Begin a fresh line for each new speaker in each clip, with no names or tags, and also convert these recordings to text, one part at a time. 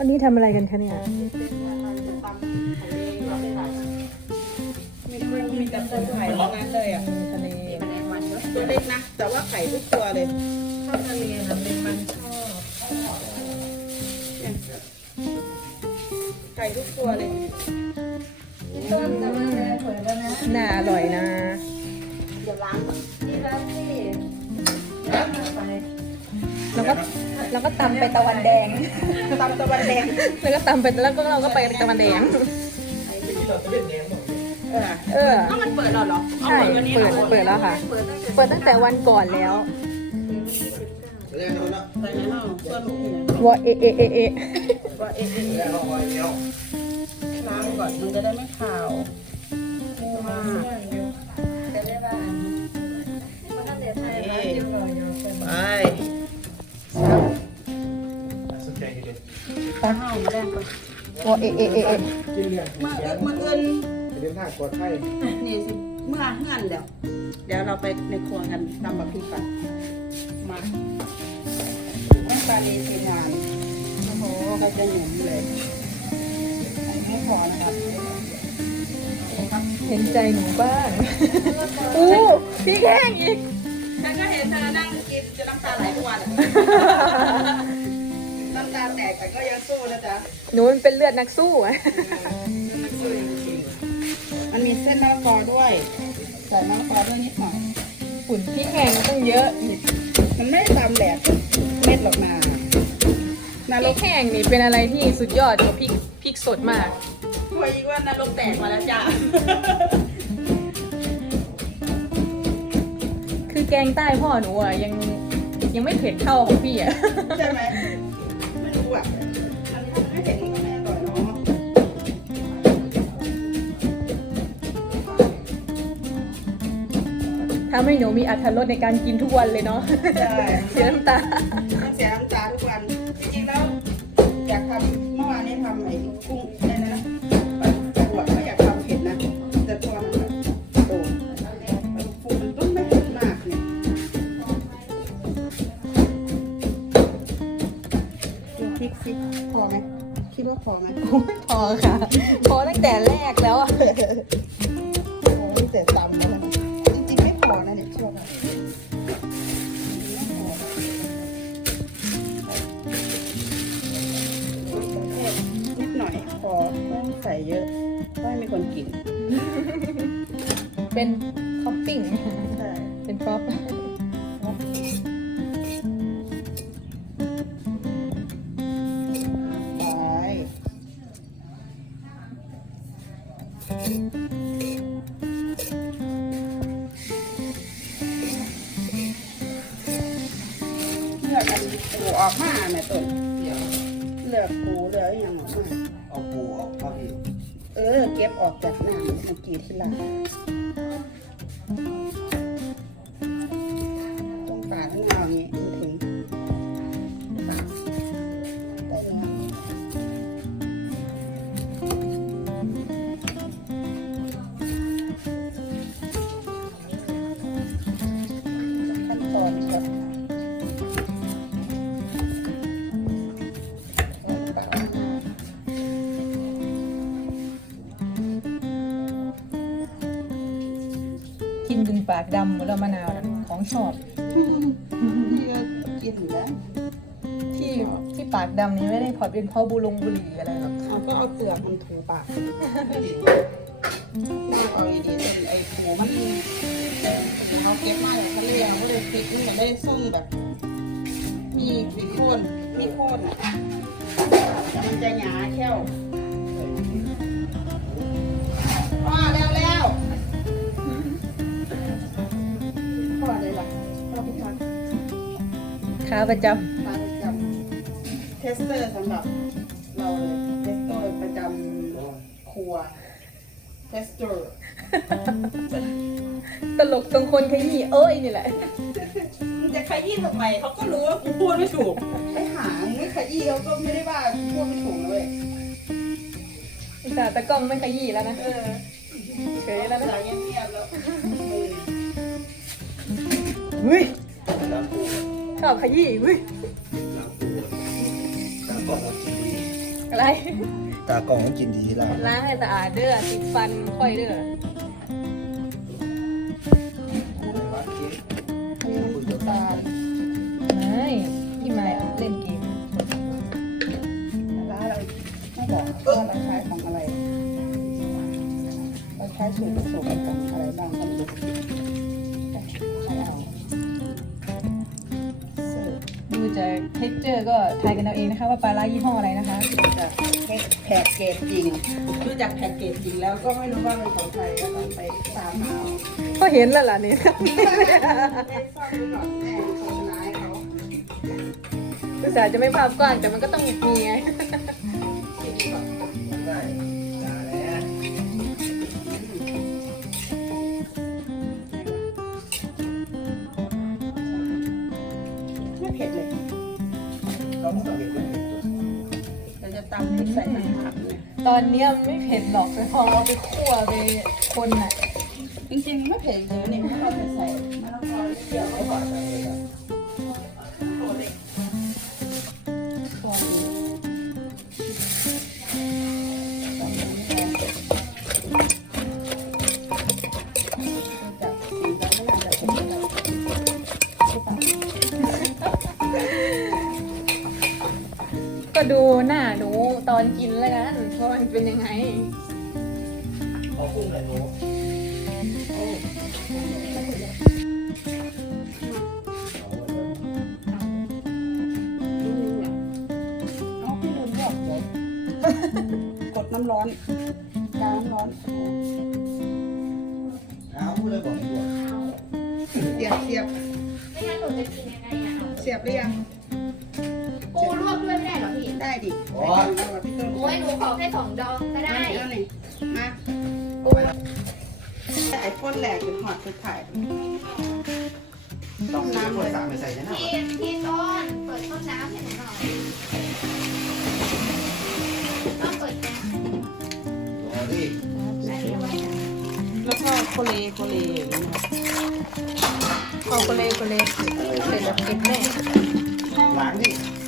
วันนี้ทำอะไรกันคะเนี่ย
มีแต่ตัวไข่ทั้งนั้นเลยอ่ะ
ทะเล
ตัวเล็กนะแต่ว่าไข่ทุกตัวเลย
ชอบทะเลนะเป็นมันชอบ
ไข่ทุกตัวเลย
ต้นจะมาเลยเผยแล้วนะ
น่าอร่อยนะ
เดี๋ยวล้างก่อน
ที่รักที่แล้วไป
แล้วก็ตำไปตะวันแดง
ตำตะวันแดง
แล้วก็ตำไปแล้วก็เราก็ไปตะวันแดง เออ
ก็มันเปิดแล้วเหรอ
ใช่เปิดแล้วค่ะ เปิดตั้งแต่วันก่อนแล้ว
ใส่ในห้องส่วนหนูเนี่ย
วอเอะเอะเอะเอะ
ว่าเอ๊ะล้างก่อนมันจะได้ไม่ขาวมา
จะได้บ้านมันก็เดี๋ยวไทยร้านเดียวหน่อยอยู่เป็น
ไป
That's okay, you did.
ตาห้าวมาแรงก่อน
วอเอะเอะเอะเอะ
เมื่ออื่น
เดินทางปลอดภัย
นี่สิเมื่อเฮือนแล้วเดี๋ยวเราไปในครัวกันตำบักพริกก่อนมาน้ำตาลีทีมงานโอ้โหเราจะหนุนเลยไม่พอนะครับ
เห็นใจหนูบ้างอู้พี่แข้งอีก
ฉันก็เห็นเธอนั่งกินจะน้ำตาไหลทุกวันอะน้ำตาแตกแต่ก็ยังสู้นะจ๊ะ
หนูมันเป็นเลือดนักสู้อะ
มันมีเส้นมะละกอด้วยใส่มะละกอด้วยนิดหน่อย
ฝุ่นพี่แข้งต้องเยอะอีก
มันไม่ได้ตามแดดเม็ดหรอกนะนร
พี่
ก
แข้งนี่เป็นอะไรที่สุดยอดของพริกสดมาก
พออีกว่านรกแตกมาแล้วจ้า
คือแกงใต้พ่อหนูอ่ะยังไม่เผ็ดเท่าของพี่อ่ะ
ใช่ไหมไม่รู้อ่ะอันนี้ไม่เห็นมันก็ไม่อร่อยเนาะ
ทำให้หนูมีอรรถรสในการกินทุกวันเลยเนาะ
ใช่
เสียน้ำตา
ต้องเสียน้ำตาทุกวัน จริงๆแล้ว อยากทำเมื่อวานนี้ทำไอ้กุ้งอะไรนะปลาบวกก็อยากทำเผ็ดนะ แต่พอมันแบบโตฟูมันต้องไม่เผ็ดมากเนี่ยดูพริกสิพอไหมคิดว่าพอไหม
พอค่ะ พอตั้งแต่แรกแล้วอ่ะ
โอ้ยแต่ตำแล้วนะจริงๆไม่พอนะเนี่ยเชื่อไหมไม่พอนิดหน่อยพอไม่ต้องใส่เยอะไม่มีคนกิน
เป็นท็อปปิ้ง
ใช่
เป็นพร็อพ
ไปเลือกกันปูออกมาแม่ต้นเลือกปูเลือกอหย่างออกมา
เอาปูออกมาพี่
เก็บออกจากน้ำมันกรีดทีหลังต้องปาดทั้งเงานี้ถึงปาดได้เนื้อขั้นตอนครับ
กินจนปากดำหมดแล้วมะนาวน่ะของชอบ
พี่ก็กินอยู่แล้ว
ที่ปากดำนี่ไม่ได้พอเป็นเพราะบุหรี่อะไรหรอก
เขาก็เอาเปลือกมันถูปากน่าเอาดีๆไอ้หัวมันเขาเก็บมาจากทะเลเขาก็เลยพริกมันก็ได้ส้มแบบ มีโคนอ่ะแต่มันจะหยาแค่วพ่อแล้วพ่อเลยล่ะพ่อพี่ทัก
ค้าประจ
มาประจำเทสเตอร์สำหรับเราเลยเทสเตอร์ประจำครัวเทสเตอร์
ำตลกตรงคนขยี้เอ้ยนี่แหละ
มึงจะขยี้ทำไมเขาก็รู้ว่ากูพูดไม่ถูกไปหามึงไม่ขยี้เขาก็ไม่ได้ว่าพูดไม่ถูกเลย
แต่ตะกล้องไม่ขยี้แล้วนะ เฉยแล้วนะ
เงียบๆแล้ว
เฮ้ย
ล้างปู
ชอบขยี้เฮ้ย
ล้างปูล้างก่อนเอาที
อะไร
ตากล่องต้องกินดีแล้ว
ล้างให้สะอาดเด้อติดฟันค่อยเด้อ
น้ำตาล
ไม่พี่มายเล่นเกม
แล้วเราไม่บอกว่าเราใช้ของอะไร เราใช้ส่วนผสมของอะไรบ้างก็ไม่รู้ใช้เอาเสิร์ฟ
ดูจากเท็กเจอร์ก็ทายกันเอาเองนะคะว่าปลาร้ายี่ห้ออะไรนะคะ
จากแพ็กเกจจริงดูจากแพ็กเกจจริงแล้วก็ไม่รู้ว่าเป็นของใครก็ต้องไปตามเอา
ก็เห็นแล้วล่ะนี่
ไม่ซ่อมดูก่อนแม่โฆษณาให้เขา
ภาษาห์จะไม่ภาพกว้างแต่มันก็ต้องมีไง
ได้จ้าแล้ว
ไม่เผ็ดเลย
เราต้องสังเกตว่า
เราจะตำพริกใส่น้ำผักเนี่ย
ตอนเนี้ยมันไม่เผ็ดหรอกแต่พอเราไปคั่วไปคนน่ะ
จริงๆไม่เผ็ดเลยเนี่ยถ้าเราจะใส่มะละกอเดียวก็พอเลย
คั่วดู
จากสีเราไม่น่าจะเผ็ดเท่าไหร่ใช่ปะ
ก็ดูหน้าหนูตอนกินแล้วกันว่ามันเป็นยังไง
เอากุ้งเลยหนู
เอาพี่ลืมบอกเลยกดน้ำร้อนกาน้ำร้อน
เอาพูดเลยบอกตัว
เสียบ
ไม่งั้นหนูจะกินยังไงอ่ะ
เสียบหรือยัง
ปูลวกด้วยไม่ได้เหรอพี่
ได้ดิ
โอ้
พี่ต้น
โอ้ยหนูขอแค่2 ดองก็ได้
เอาหนิมาไอ้พ่นแหลกเป็นหอดคือถ่ายต้มน้ำเลย
สามไปใส่ยังไง
พี่ต้นเปิดต้นน้ำให้หนูหน่อยต้องเปิดน้ำ
รอดิ
ใส่ไว้นะ
แล้วก็โคเลอย่างนี้นะ
พอโคเลเสร็จแล้วเก็บแน่
ล้างดิ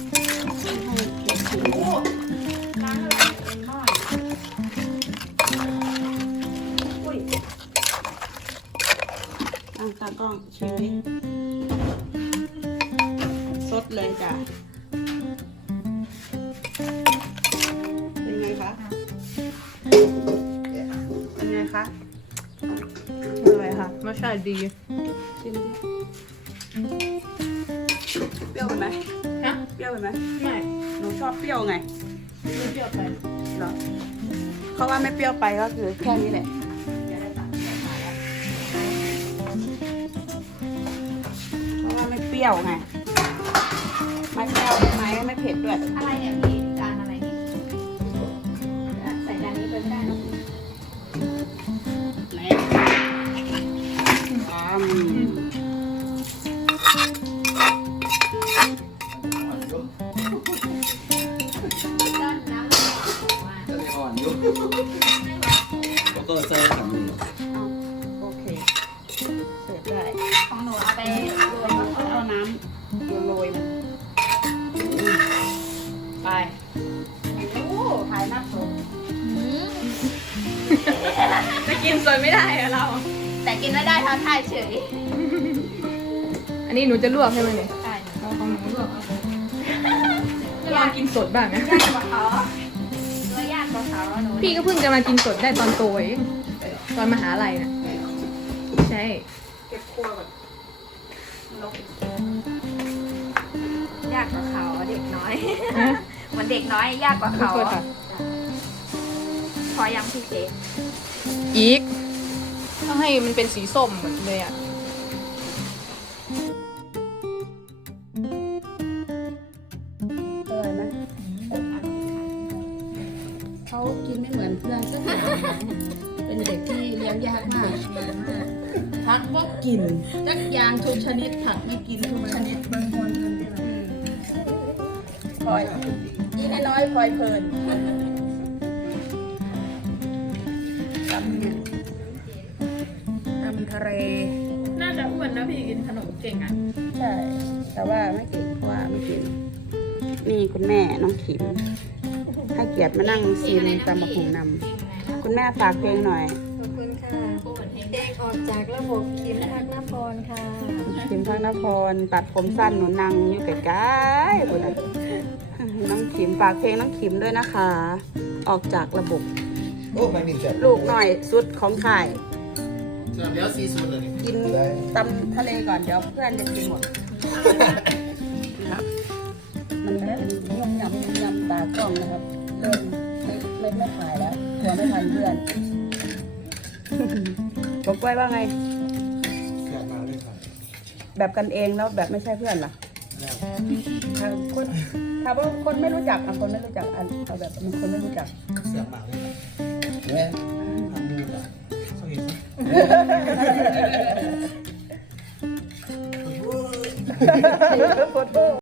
โอ้ล้างอะไรเป็นหม้ออุ้ย
ตากล้องชิมดิสดเลยจ้ะเป็นไงคะเป็นไงคะ
อร่อยค่ะรสชาติดี
ชิมดิเปรี้ยวไหม
ฮะ
เปรี้ยวไหม
ไม่
หนูชอบเปรี้ยวไง
ไม่เปรี้ยวไป
เหรอเขาว่าไม่เปรี้ยวไปก็คือแค่นี้แหละเพราะว่าไม่เปรี้ยวไงไม่เปรี้ยวไม่เผ็ดด้วย
อะไรเนี่ยพี่จานอะไรนี่ใส่จานนี้ไปไม่ได้เนอะ
ไหน
ด้านน้ำมันออกมา
จะได้อ่อนอยู่แล้วก็ใส่ขนม
โอเคเสร็จได้
ของหนูเอาไปรวมก็พอ
เอาน้ำโรยมัน
ไป
โอ้ถ่ายหน้าสด
จะกินสวยไม่ได้อะเรา
แต่กินไม่ได้ท้าทายเฉย
อันนี้หนูจะลวกให้มันเลย
ใช่
เอาของหนูลวกจะลองกินสดบ้างนะ
ยากกว่าเขาตัวยากกว่าเขาหนู
พี่ก็เพิ่งจะมากินสดได้ตอนโตเองตอนมหาลัยนะใช่
เก็บครัวก่อนลง
ยากกว่าเขาเด็กน้อย
ฮะ
เหมือนเด็กน้อยยากกว่าเขา
ขอโทษค่ะ
พอยังพี่เจ๊
อีกต้องให้มันเป็นสีส้มเหมือนเลยอ่ะ
อร่อยไหมเขากินไม่เหมือนเพื่อนสักอย่างเป็นเด็กที่เลี้ยงยากมากผักก็กินจักอยางทุกชนิดผักไม่กินทุกชนิดบางคนพลอยยิ่งน้อยพลอยเพลินตำเนี่ยตำทะเล
น่าจะอ้วนนะพี่กินขนมเก่งอ่ะ
ใช่ แต่ว่าไม่เก่งเพราะว่าไม่กิน นี่คุณแม่น้องขิมให้เกียรติมานั่งซีนตำบักหุ่งนำคุณแม่ฝากเพลงหน่อย
ขอบคุณค่ะเพลงออกจากระบบคิมทักนพรค่ะ
คิมพักนพรตัดผมสั้นหนูนั่งอยู่ใกล้ๆบุญน้องขิมฝากเพลงน้องขิมด้วยนะคะ ออกจากระบบ
โอ้แมงนินแซ่บ
ลูกหน่อยสุดของข่าย
เดี๋ยวซีซูนเลยนี่
กินตำทะเลก่อนเดี๋ยวเพื่อนจะกินหมดครับมันไม่ยำยำตากล้องนะครับเริ่มไม่ถ่ายแล้วกลัวไม่ทันเพื่อนบอกไว้ว่าไง
แซ่บมากเลยครับ
แบบกันเองแล้วแบบไม่ใช่เพื่อนล่ะ
แล้ว
ถ้าคนถ้าว่าคนไม่รู้จักคนไม่รู้จักเอาแบบมันคนไม่รู้จัก
แซ่บมากเลยครับเนี่ยทำมูอ่ะเขาเห็นไหม
ขอโทษ